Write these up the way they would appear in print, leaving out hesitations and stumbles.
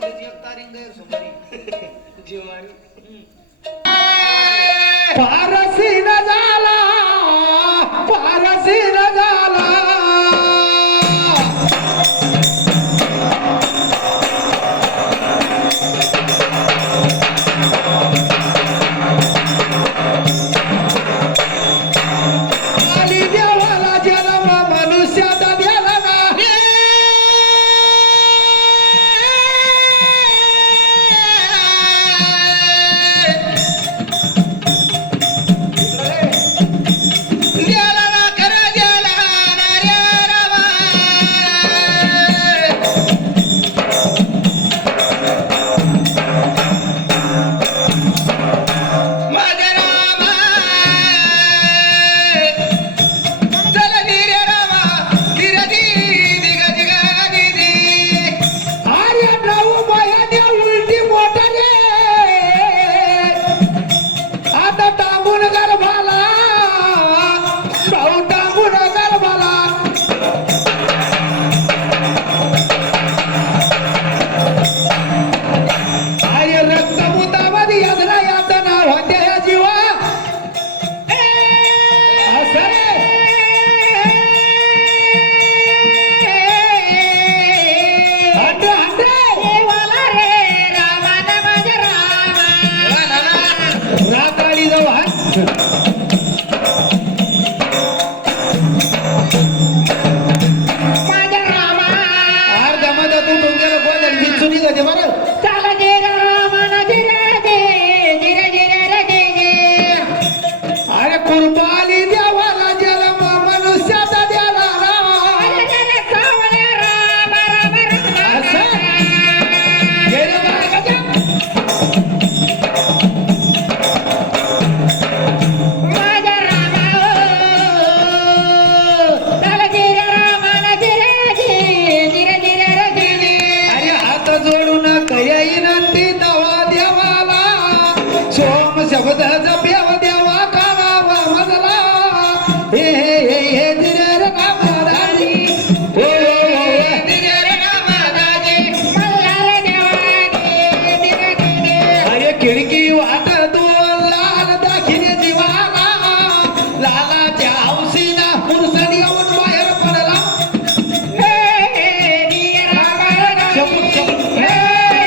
गेलं एक तारीख गैर सोमवारी जीवमारी पारसीन झाला पारसीन झाला आली देवाला जन्म मनुष्याचा द्याला नाही द्याला ना खरा द्याला ना रे रामा माझ्या रामा चल धीरे रामा धीरे दिगा दिगा दिदी अरे नाऊ बायाने उलटी मोटारे आता टांगून गर्भाला भाऊ टांगून गर्भाला अरे रक्तमुतामध्ये यातना यातना होत्या या जीवा असं रे. हंड्रे हंड्रे रात्राळी जाऊ हा अर्धा मध्ये तू डोंग्याला गोंधळ विचून निघते बरं अरे कुर्बानी देवाला जन्म मनुष्याचा द्याला असं गेलं बरं का ते? अरे हात जोडून कया विनंती दवा देवाला सोम शब्द जप्याव देवा कालावा मजला हे हे हे हे दिरे रे कामराजी हे हे हे धीरे रे रामा दाजी अरे खिडकी वाट दोन लाल दाखिने जीवाला लालाच्या हौसीना पुरसण येऊन बाहेर पडला शपथ शपथ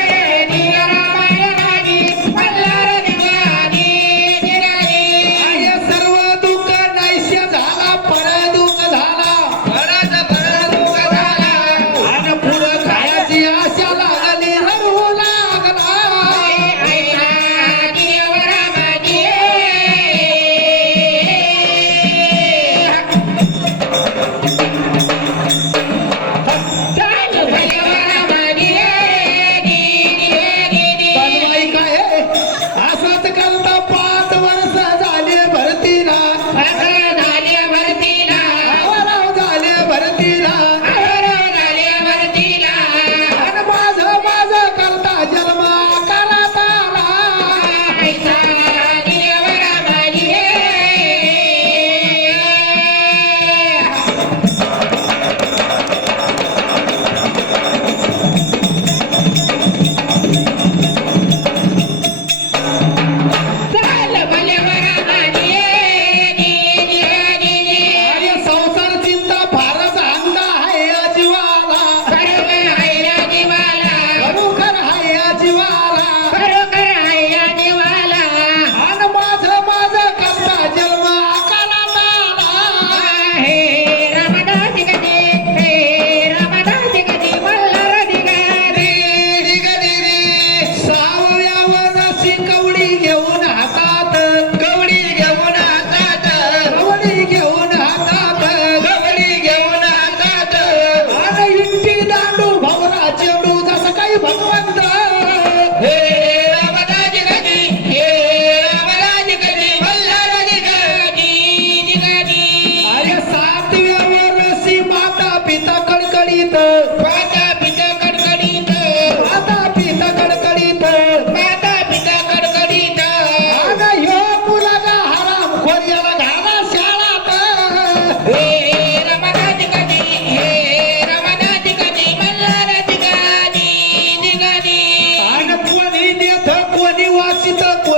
शीतळ